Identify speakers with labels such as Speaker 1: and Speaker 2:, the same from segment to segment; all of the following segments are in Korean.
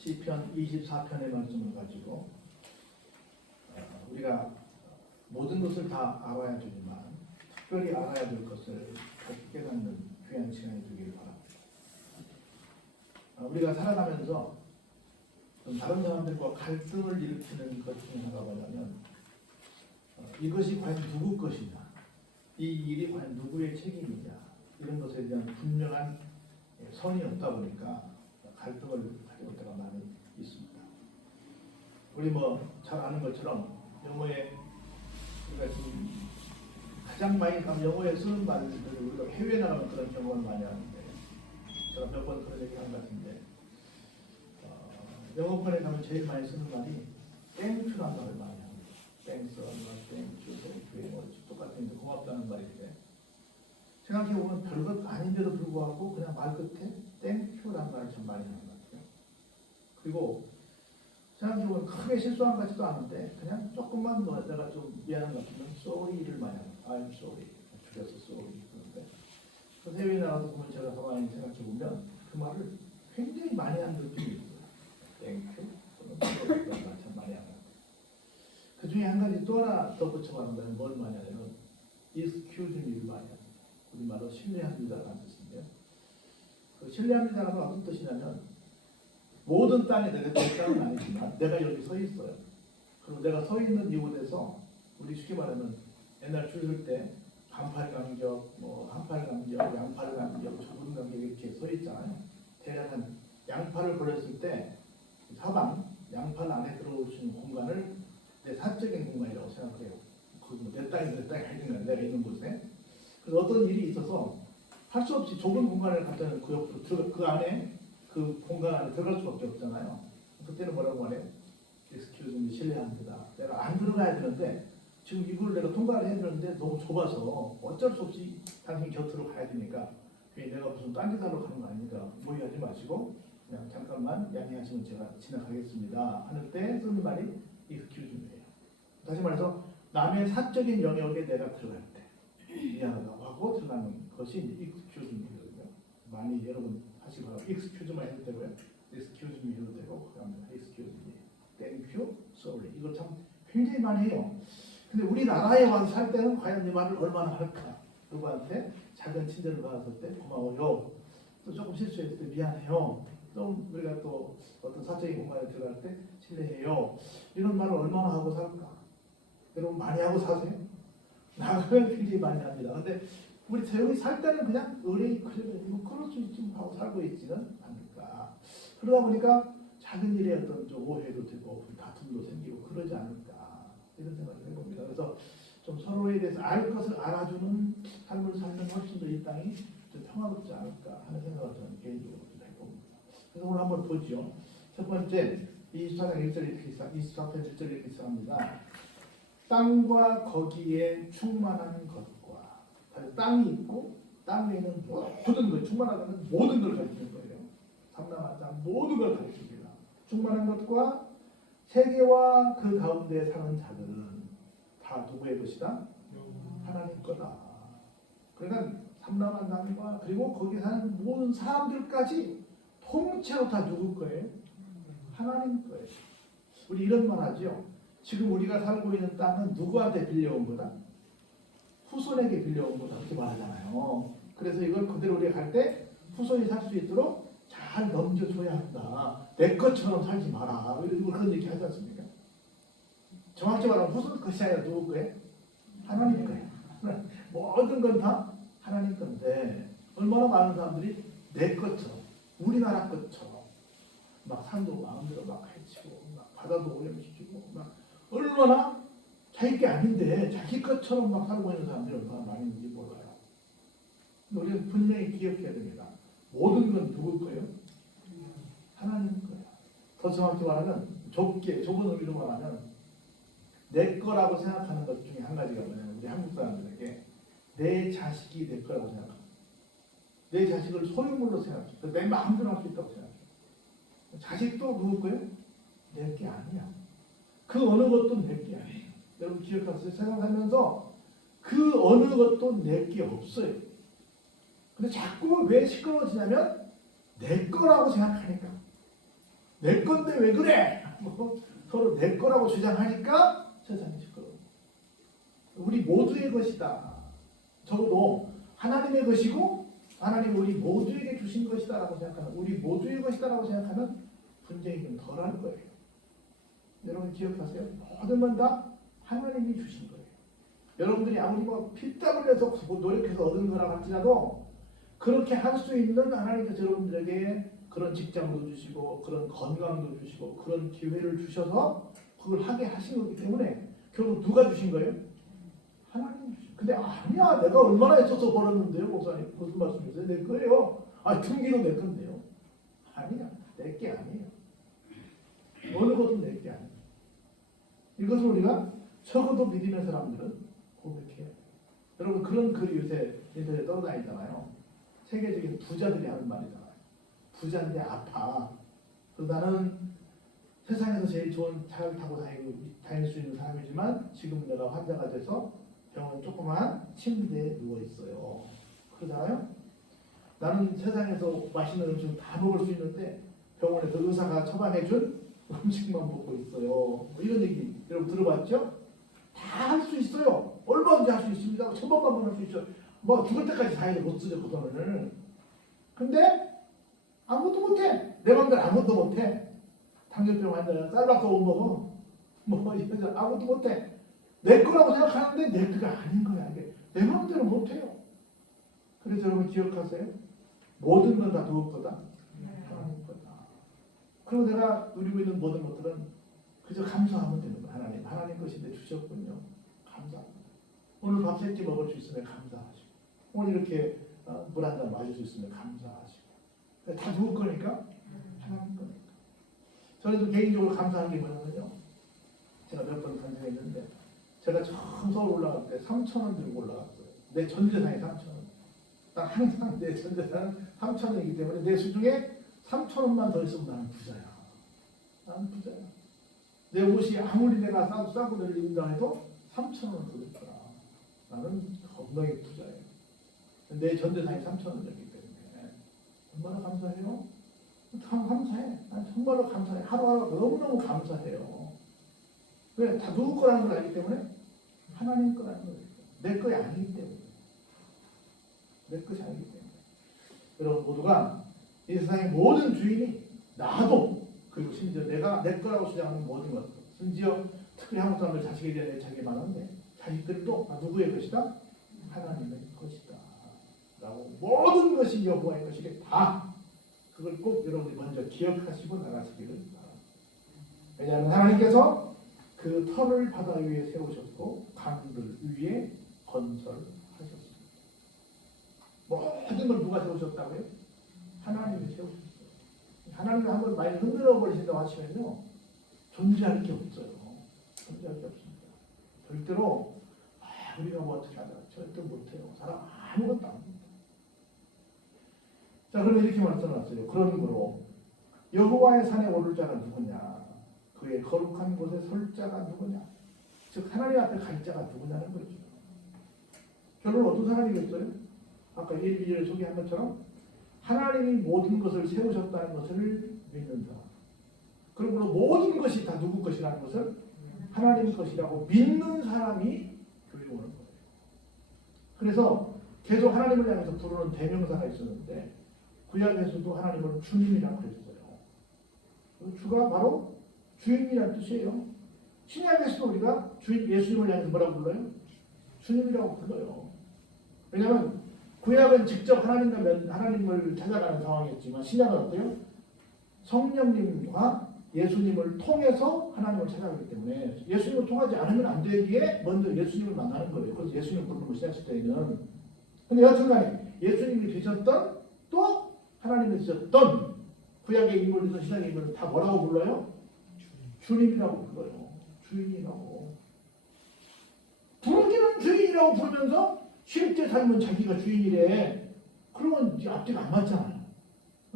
Speaker 1: 시편 24편의 말씀을 가지고 어, 우리가 모든 것을 다 알아야 되지만 특별히 알아야 될 것을 꼭 깨닫는 귀한 시간이 되기를 바랍니다. 어, 우리가 살아가면서 좀 다른 사람들과 갈등을 일으키는 것 중에 하나가 뭐냐면 어, 이것이 과연 누구 것이냐 이 일이 과연 누구의 책임이냐 이런 것에 대한 분명한 예, 선이 없다 보니까 갈등을 가질 때가 많이 있습니다. 우리 뭐 잘 아는 것처럼 영어에 우리가 지금 가장 많이 가- 영어에 쓰는 말들을 우리가 해외 나가면 그런 경험을 많이 하는데 제가 몇 번 그런 얘기 한 것 같은데 어, 영어권에 가면 제일 많이 쓰는 말이 땡큐라는 말을 많이 합니다. 땡스, 땡큐, 땡큐, 뭐 똑같은 고맙다는 말인데 생각해보면 별것 아닌데도 불구하고 그냥 말 끝에 땡큐라는 말을 참 많이 하는 것 같아요. 그리고 생각해보면 크게 실수한 것 같지도 않은데 그냥 조금만 뭐 내가 좀 미안한 것 같으면 sorry를 많이 합니다. I'm sorry. 줄여서 sorry. 그런데 그 해외에 나가서 보면 제가 가만히 생각해보면 그 말을 굉장히 많이 하는 느낌이 있어요. 땡큐. 그런 말참 많이 하는. 그 중에 한 가지 또 하나 덧붙여 말한다면 뭘 많이 하냐면 excuse me를 많이 합니다. 우리말로 신뢰합니다라는 뜻인데요. 그 신뢰합니다라는 건 어떤 뜻이냐면 모든 땅에 내가 내 땅은 아니지만 내가 여기 서 있어요. 그리고 내가 서 있는 이곳에서 우리 쉽게 말하면 옛날 줄설때 반팔 간격, 뭐 한팔 간격, 양팔 간격, 좁은 간격 이렇게 서 있잖아요. 대략 한 양팔을 벌렸을 때 사방 양팔 안에 있는 공간을 내 사적인 공간이라고 생각해요. 그내 땅이 내 땅이 아니면 내가 있는 곳에. 그래서 어떤 일이 있어서 할 수 없이 좁은 공간을 갖다는 그 옆으로 들어가 그 안에 그 공간 안에 들어갈 수밖에 없잖아요. 그때는 뭐라고 말해요? excuse me 실례합니다. 내가 안 들어가야 되는데 지금 이걸 내가 통과를 되는데 너무 좁아서 어쩔 수 없이 당신 곁으로 가야 되니까 내가 무슨 딴짓 하러 가는 거 아니니까 모의하지 마시고 그냥 잠깐만 양해하시면 제가 지나가겠습니다. 하는 때 쓰는 말이 excuse me예요. 다시 말해서 남의 사적인 영역에 내가 들어갈 때 미안하다고 하고 들어가는 것이 excuse me거든요. 많이 여러분 바랍니다. excuse만 해도 되고요. excuse me 해도 되고 그다음에 excuse me, thank you, sorry 이거 참 굉장히 많이 해요. 근데 우리나라에 와서 살 때는 과연 이 말을 얼마나 할까? 누구한테 작은 친절을 받았을 때 고마워요. 또 조금 실수했을 때 미안해요. 또 우리가 또 어떤 사적인 공간에 들어갈 때 실례해요. 이런 말을 얼마나 하고 살까? 여러분 많이 하고 사세요? 나는 굉장히 많이 합니다. 근데 우리 여기 살 때는 그냥 의뢰이 그래 뭐 그럴 수 있지 뭐 하고 살고 있지는 않을까. 그러다 보니까 작은 일에 어떤 좀 오해도 되고 다툼도 생기고 그러지 않을까 이런 생각을 해봅니다. 그래서 좀 서로에 대해서 알 것을 알아주는 삶을 살면 훨씬 더 이 땅이 좀 평화롭지 않을까 하는 생각을 저는 개인적으로 좀 해봅니다. 그래서 오늘 한번 보죠. 첫 번째 24장 1절 이렇게 시작, 24편 1절 이렇게 시작합니다. 땅과 거기에 충만한 바로 땅이 있고 땅에 있는 모든 것 충만하다는 모든 걸 가리키는 거예요. 삼남한 땅 모든 걸 가리킵니다. 충만한 것과 세계와 그 가운데 사는 자들은 다 누구의 것이다? 하나님 거다. 그러니까 삼남한 땅과 그리고 거기 사는 모든 사람들까지 통째로 다 누구 거예요? 하나님 거예요. 우리 이런 말 하죠. 지금 우리가 살고 있는 땅은 누구한테 빌려온 거다? 후손에게 빌려온 거다. 이렇게 말하잖아요. 그래서 이걸 그대로 우리가 갈 때 후손이 살 수 있도록 잘 넘겨줘야 한다. 내 것처럼 살지 마라. 이런 그런 얘기 하지 않습니까? 정확히 말하면 후손 것이 아니라 누구 거예요? 하나님 거예요. 모든 건 다 하나님 건데 얼마나 많은 사람들이 내 것처럼 우리나라 것처럼 막 산도 마음대로 막 해치고 막 바다도 오염시키고 막 얼마나 자기 게 아닌데 자기 것처럼 막 살고 있는 사람들이 얼마나 많이 있는지 몰라요. 우리는 분명히 기억해야 됩니다. 모든 건 누구 거예요? 하나님 거예요. 더 정확히 말하면 좁게 좁은 의미로 말하면 내 거라고 생각하는 것 중에 한 가지가 뭐냐면 우리 한국 사람들에게 내 자식이 내 거라고 생각합니다. 내 자식을 소유물로 생각해요. 내 마음대로 할 수 있다고 생각해요. 자식도 누구 거예요? 내 게 아니야. 그 어느 것도 내 게 아니에요. 여러분 기억하세요? 생각하면서 그 어느 것도 내게 없어요. 근데 자꾸 왜 시끄러워지냐면 내 거라고 생각하니까. 내 건데 왜 그래? 뭐 서로 내 거라고 주장하니까 세상이 시끄러워. 우리 모두의 것이다. 적어도 하나님의 것이고 하나님 우리 모두에게 주신 것이다라고 생각하는 우리 모두의 것이다라고 생각하는 분쟁이 좀 덜할 거예요. 여러분 기억하세요. 모든 건 다 하나님이 주신 거예요. 여러분들이 아무리 뭐 피땀 흘려서 노력해서 얻은 거라 할지라도 그렇게 할 수 있는 하나님께서 여러분들에게 그런 직장도 주시고 그런 건강도 주시고 그런 기회를 주셔서 그걸 하게 하신 거기 때문에 결국 누가 주신 거예요? 하나님이 주신. 근데 아니야 내가 얼마나 애써서 벌었는데요 목사님 무슨 말씀이세요? 내 거예요. 아 등기도 내 건데요. 아니야 내 게 아니에요. 어느 것도 내 게 아니에요. 이것을 우리가 적어도 믿음의 사람들은 고백해야 돼요. 여러분 그런 글이 요새 인터넷에 떠다니잖아요. 세계적인 부자들이 하는 말이잖아요. 부자인데 아파. 그래서 나는 세상에서 제일 좋은 차를 타고 다니고 다닐 수 있는 사람이지만 지금 내가 환자가 돼서 병원 조그만 침대에 누워 있어요. 그러잖아요. 나는 세상에서 맛있는 음식 다 먹을 수 있는데 병원에서 의사가 처방해준 음식만 먹고 있어요. 뭐 이런 얘기 여러분 들어봤죠? 다 할 수 있어요. 얼마든지 할 수 있습니다. 천 번만 할수 있어요. 뭐 죽을 때까지 사회를 못 쓰죠 그 돈을. 근데 아무것도 못해. 내 맘대로 아무것도 못해. 당뇨병 환자는 쌀밥도 못 먹어. 뭐 이런 거 아무것도 못해. 내 거라고 생각하는데 내 거가 아닌 거야. 이게 내 맘대로 못해요. 그래서 여러분 기억하세요. 모든 건 다 누구 거다? 하나님 거다. 그리고 내가 누리고 있는 모든 것들은 그저 감사하면 되는. 하나님, 하나님 것인데 주셨군요. 감사합니다. 오늘 밥 세 끼 먹을 수 있으면 감사하시고 오늘 이렇게 어, 물한 잔 마실 수 있으면 감사하시고 다 누구 거니까? 하나님 거니까. 저는 좀 개인적으로 감사한 게 뭐냐면요. 제가 몇 번간 적이 있는데 제가 처음 서울 올라갈 때 3천 원 들고 올라갔어요. 내 전재산이 3천 원. 난 항상 내 전재산은 3천 원이기 때문에 내 수중에 3천 원만 더 있으면 나는 부자야. 나는 부자야. 내 옷이 아무리 내가 싸고 싸고 들린다 해도 3천 원을 더 있더라. 나는 겁나게 부자예요. 내 전재산이 3천 원이기 때문에 얼마나 감사해요? 참 감사해. 난 정말로 감사해. 하루하루 너무너무 감사해요. 왜? 다 누구 거라는 걸 알기 때문에 하나님 거라는 거예요. 내 거이 아니기 때문에. 내 것이 아니기 때문에. 여러분 모두가 이 세상의 모든 주인이 나도 내가 내 거라고 주장하는 모든 것 심지어 특히 한국 사람들 자식에 대한 애착이 많은데 자식들도 다 누구의 것이다? 하나님의 것이다. 라고 모든 것이 여호와의 것이래 다 그걸 꼭 여러분이 먼저 기억하시고 나가시기를 바랍니다. 왜냐하면 하나님께서 그 터를 바다 위에 세우셨고 강들 위에 건설하셨습니다. 모든 걸 누가 세우셨다고요? 하나님이 세우셨어요. 하나님을 한번 많이 흔들어 버리신다고 하시면요 존재할 게 없어요. 존재할 게 없습니다. 절대로 아, 우리가 뭐 어떻게 하자 절대 못해요. 사람 아무것도 안 합니다. 자 그러면 이렇게 말씀하셨어요. 그러므로 여호와의 산에 오를 자가 누구냐? 그의 거룩한 곳에 설 자가 누구냐? 즉 하나님 앞에 갈 자가 누구냐는 거죠. 결론 어떤 사람이겠어요? 아까 1, 2절 소개한 것처럼 하나님이 모든 것을 세우셨다는 것을 믿는 사람. 그러므로 모든 것이 다 누구 것이라는 것을 하나님 것이라고 믿는 사람이 교회 오는 거예요. 그래서 계속 하나님을 향해서 부르는 대명사가 있었는데 구약에서도 하나님을 주님이라고 그랬어요. 주가 바로 주인이라는 뜻이에요. 신약에서도 우리가 주인 예수님을 향해서 뭐라고 불러요? 주님이라고 불러요. 왜냐하면 구약은 직접 하나님과 면- 하나님을 찾아가는 상황이었지만 신약은 어때요? 성령님과 예수님을 통해서 하나님을 찾아가기 때문에 예수님을 통하지 않으면 안 되기에 먼저 예수님을 만나는 거예요. 그래서 예수님 부르는 걸 시작했을 때에는 근데 여튼간에 예수님이 되셨던 또 하나님이 되셨던 구약의 인물들은 신약의 인물은 다 뭐라고 불러요? 주님이라고 불러요. 주인이라고. 부르기는 주인이라고 부르면서 실제 삶은 자기가 주인이래. 그러면 앞뒤가 안 맞잖아요.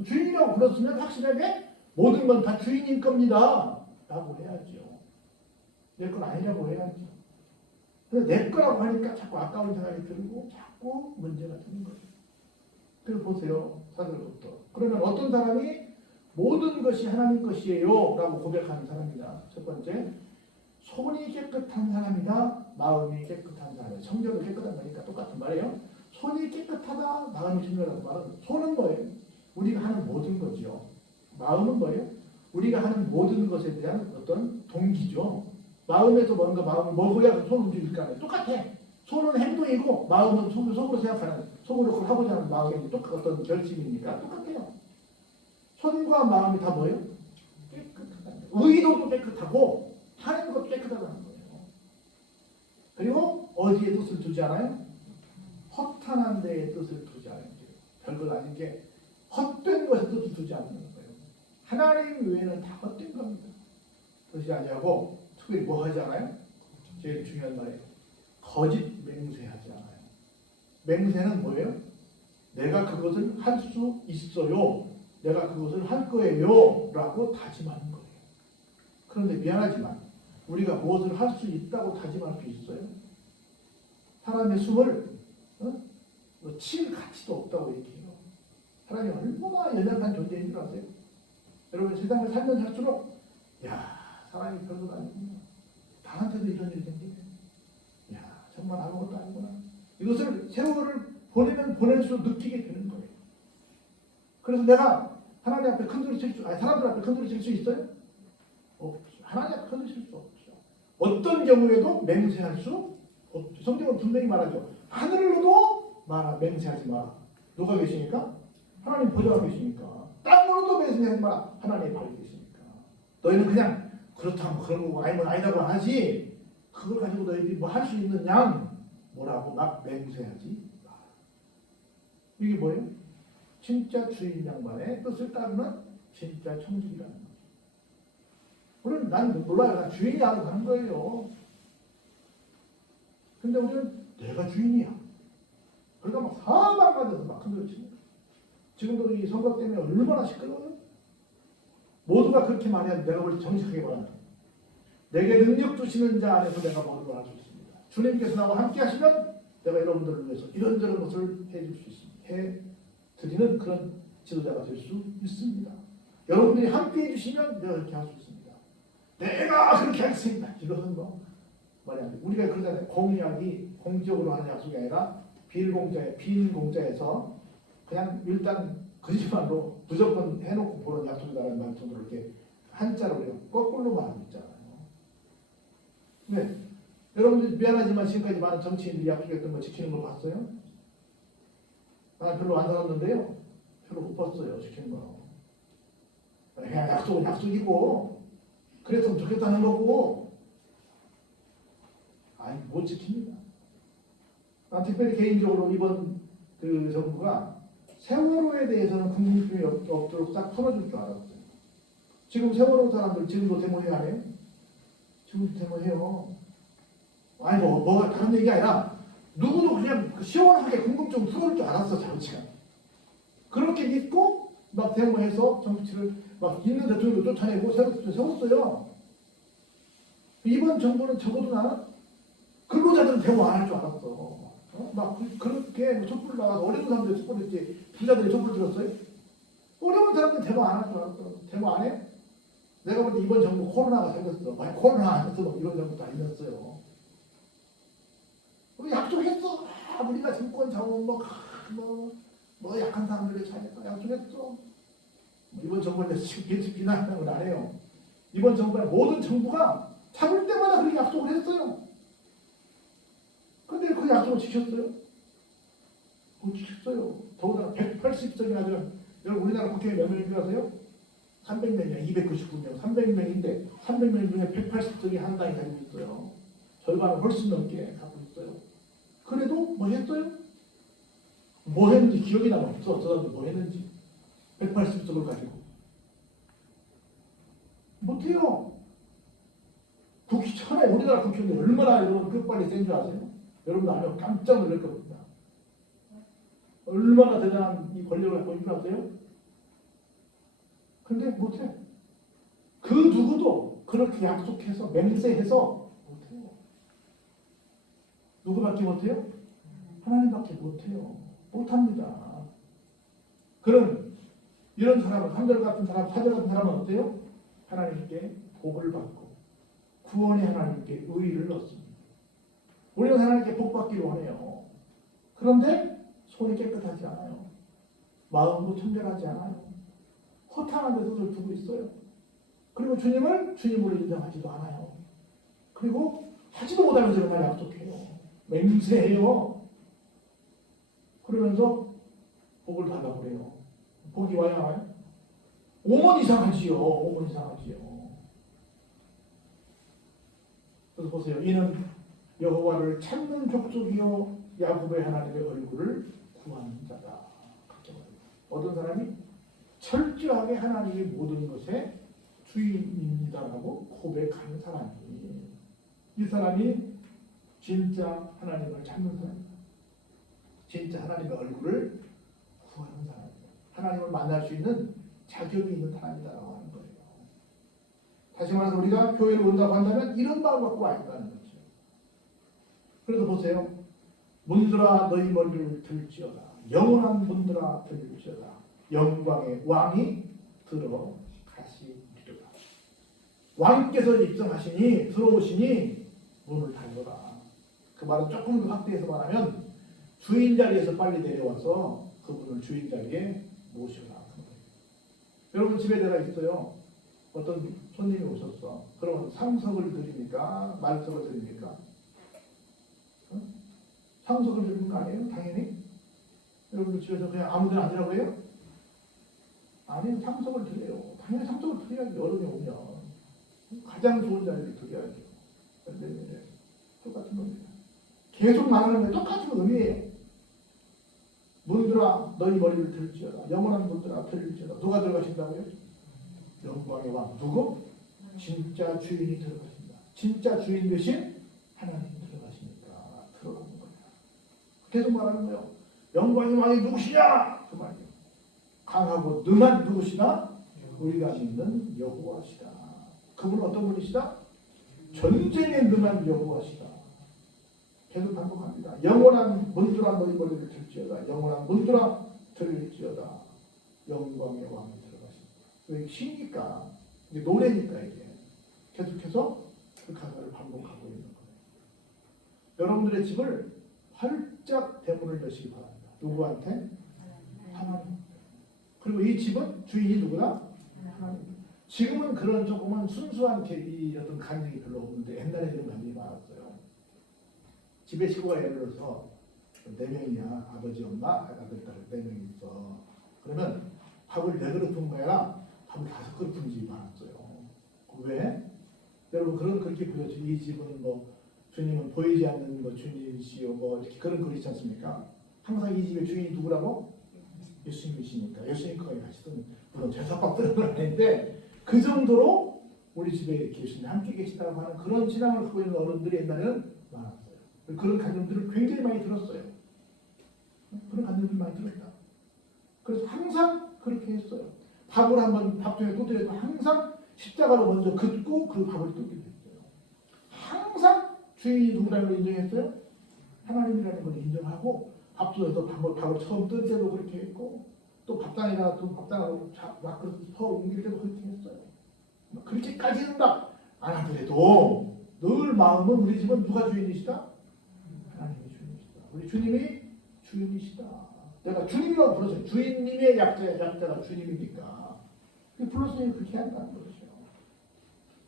Speaker 1: 주인이라고 불렀으면 확실하게 모든 건 다 주인인 겁니다. 라고 해야죠. 내 건 아니라고 해야죠. 내 거라고 하니까 자꾸 아까운 생각이 들고 자꾸 문제가 되는 거예요. 그래서 보세요. 사들부터. 그러면 어떤 사람이 모든 것이 하나님 것이에요 라고 고백하는 사람이다. 첫 번째, 손이 깨끗한 사람이다. 마음이 깨끗한 사람이다. 성경도 깨끗한 거니까 똑같은 말이에요. 손이 깨끗하다. 마음이 청결하다. 말은 손은 뭐예요? 우리가 하는 모든 거죠. 마음은 뭐예요? 우리가 하는 모든 것에 대한 어떤 동기죠. 마음에서 뭔가 마음을 먹어야 손 움직일 거 아니에요. 똑같아. 손은 행동이고 마음은 속, 속으로 생각하는 속으로 하고자 하는 마음이 똑같은 결심이니까 똑같아요. 손과 마음이 다 뭐예요? 깨끗하다. 의도도 깨끗하고 하는 것도 깨끗하다는 거예요. 그리고 어디에 뜻을 두지 않아요? 허탄한 데에 뜻을 두지 않아요. 별것 아닌 게 헛된 것에 뜻을 두지 않는 거예요. 하나님 외에는 다 헛된 겁니다. 뜻이 아니하고 특별히 뭐 하지 않아요? 제일 중요한 말이에요. 거짓 맹세하지 않아요. 맹세는 뭐예요? 내가 그것을 할 수 있어요. 내가 그것을 할 거예요. 라고 다짐하는 거예요. 그런데 미안하지만 우리가 무엇을 할 수 있다고 다짐할 수 있어요? 사람의 숨을 어? 뭐칠 가치도 없다고 얘기해요. 사람이 얼마나 연약한 존재인 줄 아세요? 여러분 세상을 살면 살수록 야 사람이 별것 아니구나. 나한테도 이런 일이 생기네. 야 정말 아무것도 아니구나. 이것을 세월을 보내면 보낼수록 느끼게 되는 거예요. 그래서 내가 하나님 앞에 큰 소리 칠 수, 아니 사람들 앞에 큰 소리 칠 수 있어요? 없죠. 하나님 앞에 큰 소리 칠수 없죠. 어떤 경우에도 맹세할 수. 성경은 분명히 말하죠. 하늘로도 말아 맹세하지 마라. 누가 계시니까? 하나님 보좌가 계시니까. 땅으로도 맹세하지 마라. 하나님 발이 계시니까. 너희는 그냥 그렇다면 그런 거고 아니면 아니라고 하지. 그걸 가지고 너희들이 뭐 할 수 있는 양 뭐라고 막 맹세하지 마라. 이게 뭐예요? 진짜 주인 양반의 뜻을 따르는 진짜 청직이라는 우리는 난 몰라요. 난 주인이 알아서 하는 거예요. 근데 우리는 내가 주인이야. 그러니까 막 사방가져서 막 거예요. 지금도 이 선거 때문에 얼마나 시끄러워요? 모두가 그렇게 말해야 내가 우리 정직하게 말한다. 내게 능력 주시는 자 안에서 내가 모든 걸할수 있습니다. 주님께서 나와 함께 하시면 내가 여러분들을 위해서 이런저런 것을 해줄 수 있습니다. 해 드리는 그런 지도자가 될 수 있습니다. 여러분들이 함께 해주시면 내가 그렇게 할 수 있습니다. 내가 그렇게 하겠습니다. 이것은 뭐 말이 안 돼. 우리가 그러잖아요. 공약이 공적으로 하는 약속이 아니라 비일공자에 비인공자에서 그냥 일단 거짓말로 무조건 해놓고 보는 약속이다라는 말씀으로 이렇게 한자로 우리가 거꾸로 말하고 있잖아요. 네. 여러분들 미안하지만 지금까지 많은 정치인들이 약속했던 거 지키는 걸 봤어요? 아 별로 안 살았는데요. 별로 못 봤어요 지키는 거. 그냥 약속은 약속이고 그랬으면 좋겠다는 거고 아니 못 지킵니다. 난 특별히 개인적으로 이번 그 정부가 세월호에 대해서는 없- 없도록 싹 풀어줄 줄 알았어요. 지금 세월호 사람들 지금도 데모해야 해요? 지금도 데모해요. 아니 뭐 뭐가 다른 얘기 아니라 누구도 그냥 그 시원하게 궁금증 풀어줄 줄 알았어 정치가. 그렇게 믿고 막 데모해서 정치를 막 있는 대통령도 쫓아내고 세웠- 세웠어요. 이번 정부는 적어도 나는 근로자들은 데모 안할 줄 알았어. 어? 막 그- 그렇게 촛불 나가서 어려운 사람들이 촛불 했지 부자들이 촛불 들었어요? 어려운 사람들은 데모 안할 줄 알았어. 데모 안 해? 내가 볼 때 이번 정부 코로나가 생겼어. 아니 코로나 안 했어. 이번 정부도 아니었어요. 우리 약속했어. 아, 우리가 정권 잡으면 뭐, 아, 뭐, 뭐 약한 사람들을 잘했다. 약속했어. 뭐 이번 정부에 지금 비난하는 건안 해요. 이번 정부의 모든 정부가 잡을 때마다 그렇게 약속을 했어요. 근데 그 약속을 지켰어요? 못 지켰어요. 더군다나 180석이나 저 여러분 우리나라 국회의원 몇 명인 줄 아세요? 300명이야. 299명. 300명인데 300명 중에 180석이 한 당이 가지고 있어요. 절반을 훨씬 넘게 갖고 있어요. 그래도 뭐 했어요? 뭐 했는지 기억이 나면 없어. 저 사람들 뭐 했는지. 180석을 가지고. 못해요. 국회 천에 우리나라 국회의원이 얼마나 여러분 끝발이 센 줄 아세요? 여러분 알면 깜짝 놀랄 겁니다. 얼마나 대단한 이 권력을 갖고 있는 줄 아세요? 근데 못해. 그 누구도 그렇게 약속해서 맹세해서 못해요. 누구밖에 못해요? 하나님밖에 못해요. 못합니다. 그럼 이런 사람은 한절 같은 사람, 사절 같은 사람은 어때요? 하나님께 복을 받고 구원의 하나님께 의의를 얻습니다. 우리는 하나님께 복 받기로 하네요. 그런데 손이 깨끗하지 않아요. 마음도 청결하지 않아요. 허탕한 데서 늘 두고 있어요. 그리고 주님을 주님으로 인정하지도 않아요. 그리고 하지도 못하면서 정말 약속해요. 맹세해요. 그러면서 복을 받아보래요. 복이 와야 와요? 오면 이상 하지요. 오면 이상 하지요. 그래서 보세요. 이는 여호와를 찾는 족속이요 야곱의 하나님의 얼굴을 구하는 자다. 어떤 사람이 철저하게 하나님의 모든 것의 주인입니다라고 고백하는 사람이 이 사람이 진짜 하나님을 찾는 사람이다. 진짜 하나님의 얼굴을 구하는 사람이다. 하나님을 만날 수 있는 자격이 있는 사람이다라고 하는 거예요. 다시 말해서 우리가 교회를 온다고 한다면 이런 마음 갖고 와 있다는 거죠. 그래서 보세요. 문들아 너희 머리를 들지어다. 영원한 문들아 들지어다. 영광의 왕이 들어가시리로다. 왕께서 입성하시니 들어오시니 문을 닫아라. 그 말은 조금 더 확대해서 말하면 주인 자리에서 빨리 내려와서 그분을 주인 자리에 모셔라. 여러분 집에 내가 있어요. 어떤 손님이 오셨어. 그러면 상석을 드립니까? 말석을 드립니까? 어? 상석을 드리는 거 아니에요? 당연히. 여러분 집에서 그냥 아무데나 앉으라고 해요? 아니요, 상석을 드려요. 당연히 상석을 드려야지, 어른이 오면. 가장 좋은 자리를 드려야죠. 네, 네, 네. 똑같은 겁니다. 계속 말하는 게 똑같은 의미예요. 문들아 너희 머리를 들지어다. 영원한 문들아 들지어다. 누가 들어가신다고요? 영광의 왕. 누구? 진짜 주인이 들어가신다. 진짜 주인 대신 하나님이 들어가시니까 들어가는 거야. 계속 말하는 거예요. 영광의 왕이 누구시냐? 그 말이에요. 강하고 능한 누구시다? 우리가 믿는 여호와시다. 그분은 어떤 분이시다? 전쟁에 능한 여호와시다. 계속 반복합니다. 영원한 문드라 너희 머리를 들지어다. 영원한 문드라 들을지어다. 영광의 왕이 들어가십니다. 왜 시니까 이제 노래니까 이게 계속해서 그 가사를 반복하고 있는 거예요. 여러분들의 집을 활짝 대문을 여시기 바랍니다. 누구한테? 하나님. 그리고 이 집은 주인이 누구다? 하나님. 지금은 그런 조금은 순수한 게- 이 어떤 간증이 별로 없는데 옛날에 그런 간증이 많았어요. 집에 식구가 예를 들어서 네 명이야 아버지 엄마 아들 딸 네 명이 있어. 그러면 밥을 네 그릇 푼 거야 밥을 다섯 그릇 푼 집이 많았어요. 왜? 여러분 그런 그렇게 보여지 이 집은 뭐 주님은 보이지 않는 뭐 주님이시요 뭐 이렇게 그런 거 있지 않습니까? 항상 이 집의 주인이 누구라고? 예수님이시니까 예수님 거에 가시던 물론 제사밥들은 아닌데 그 정도로 우리 집에 계신 함께 계시다고 하는 그런 신앙을 갖고 있는 어른들이 옛날에는 많았어요. 그런 간증들을 굉장히 많이 들었어요. 그런 간증들 많이 들었다. 그래서 항상 그렇게 했어요. 밥을 한번 밥통에 떠들여도 항상 십자가로 먼저 긋고 그 밥을 뜨기도 했어요. 항상 주인이 누구라는 걸 인정했어요. 하나님이라는 걸 인정하고 밥솥에서 밥을, 밥을 처음 뜰 때도 그렇게 했고 또 밥상에다가 또 밥상으로 막 그렇게 서 옮길 때도 그렇게 했어요. 뭐 그렇게까지는 막 안 하더라도 늘 마음은 우리 집은 누가 주인이시다? 하나님이 주인이시다. 우리 주님이 주인이시다. 내가 주님이라고 불렀어요. 주인님의 약자, 약자가 주님이니까. 그 불렀으니 그렇게 한다는 거죠.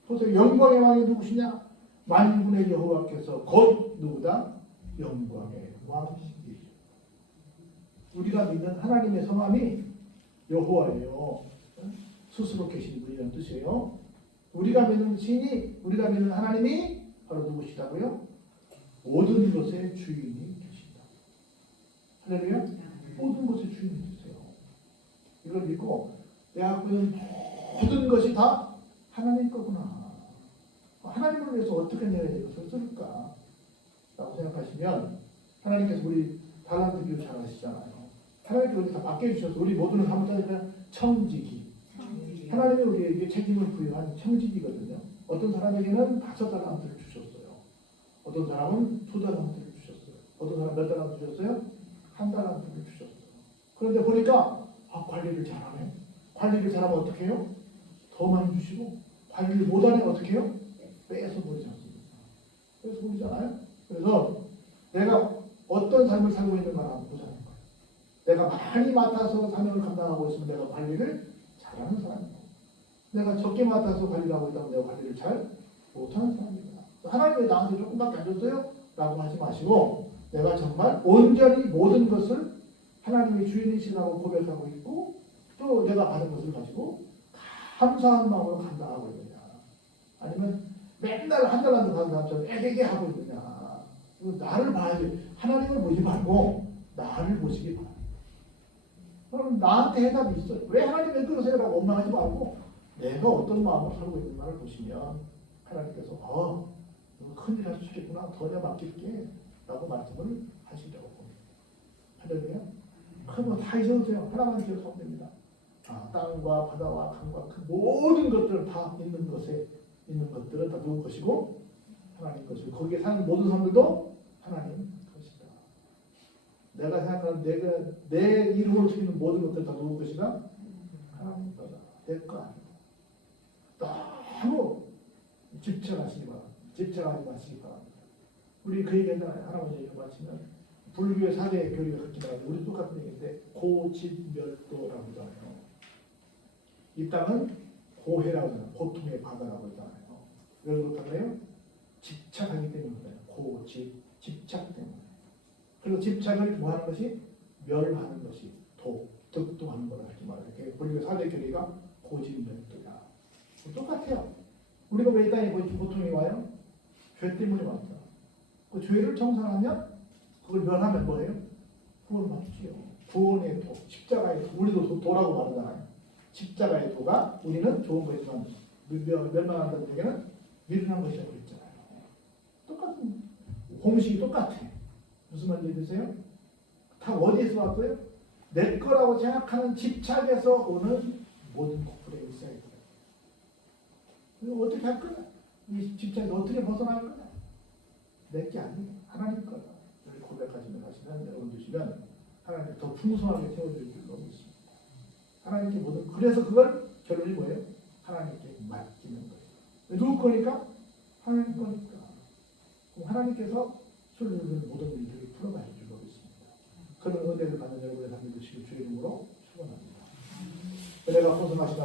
Speaker 1: 보세요. 영광의 왕이 누구시냐? 만군의 여호와께서 곧 누구다? 영광의 왕이시죠. 우리가 믿는 하나님의 성함이 여호와예요. 스스로 계신 분이라는 뜻이에요. 우리가 믿는 신이, 우리가 믿는 하나님이 바로 누구시다고요? 모든 것의 주인이. 할렐루야? 모든 것의 주인이 되세요. 이걸 믿고 내가 갖고 있는 모든 것이 다 하나님 거구나. 하나님을 위해서 어떻게 내가 이것을 쓸까? 라고 생각하시면 하나님께서 우리 달란트 기도 잘 아시잖아요. 하나님께서 우리 다 맡겨주셔서 우리 모두는 한번 청지기. 하나님이 우리에게 책임을 부여한 청지기거든요. 어떤 사람에게는 다섯 달란트를 주셨어요. 어떤 사람은 두 달란트를 주셨어요. 어떤 사람 몇 달란트 주셨어요? 한 달란트를 주셨어요. 그런데 보니까 아, 관리를 잘하네. 관리를 잘하면 어떻게 해요? 더 많이 주시고 관리를 못하면 어떻게 해요? 빼서 버리지 않습니까? 빼서 버리잖아요. 그래서 내가 어떤 삶을 살고 있는가 한번 보자는 거예요. 내가 많이 맡아서 사명을 감당하고 있으면 내가 관리를 잘하는 사람이고 내가 적게 맡아서 관리를 하고 있다면 내가 관리를 잘 못하는 사람입니다. 하나님 왜 나한테 조금밖에 안 줬어요? 라고 하지 마시고 내가 정말 온전히 모든 것을 하나님의 주인이시라고 고백하고 있고 또 내가 받은 것을 가지고 감사한 마음으로 감당하고 있느냐? 아니면 맨날 한 달한테 가는 사람처럼 애되게 하고 있느냐? 나를 봐야지. 하나님을 보지 말고 나를 보시기 바랍니다. 그럼 나한테 해답이 있어요. 왜 하나님 왜 그러세요 라고 원망하지 말고 내가 어떤 마음으로 살고 있는가를 보시면 하나님께서 어 큰일 할수 있겠구나. 더 내가 맡길게 라고 말씀을 하시려고 봅니다 할렐루야 큰거 다 잊어도 하나만 기억하면 됩니다 아, 땅과 바다와 강과 그 모든 것들 다 있는 것에 있는 것들은 다 누구 것이고 하나님 것이고 거기에 사는 모든 사람들도 하나님 것이다. 내가 생각하는 내가 내 이름을 지니는 모든 것들 다 누구 것이다? 하나님 거다. 내거 아니고 너무 집착하시기 바랍니다. 집착하지 마시기 바랍니다. 우리 그 얘기했잖아요. 할아버지 얘기 마치면 불교의 사대 교리가 그렇게. 우리 똑같은 얘기인데 고집멸도라고 하잖아요. 이 땅은 고해라고 하잖아요. 고통의 바다라고 하잖아요. 왜 그렇다고요? 집착하기 때문이에요. 고집, 집착 때문에. 그래서 집착을 뭐 하는 것이? 멸하는 것이 도, 득도하는. 이렇게 말해요. 이렇게 불교 사대 교리가 고집멸도야. 똑같아요. 우리가 왜 이 땅에 고- 고통이 와요? 죄 때문에 왔다. 그 죄를 청산하면 그걸 멸하면 뭐예요? 구원 받지요. 구원의 도, 십자가의 도, 우리도 도, 도 라고 말하잖아요. 십자가의 도가 우리는 좋은 거지만 멸- 멸망한다는 얘기는 미련한 것이라고 했잖아요. 똑같은 공식이 똑같아. 무슨 말인지 드세요? 다 어디에서 왔어요? 내 거라고 생각하는 집착에서 오는 모든 고풀의 일사이다. 이거 어떻게 할 거야? 이 집착이 어떻게 벗어날 거야? 내게 아니에요. 하나님 거다. 이렇게 고백하시면 하시면 여러분 주시면 하나님 더 풍성하게 채워드릴 줄로 믿습니다. 하나님께 모든 그래서 그걸 결론이 뭐예요? 하나님께 맡기는 거예요. 왜 누구 거니까? 하나님 거니까. 그럼 하나님께서 술을 모든 일들을 풀어가실 줄로 믿습니다. 그런 은혜를 받는 여러분의 삶이 되시길 주의 이름으로 축원합니다. 내가 고생하시다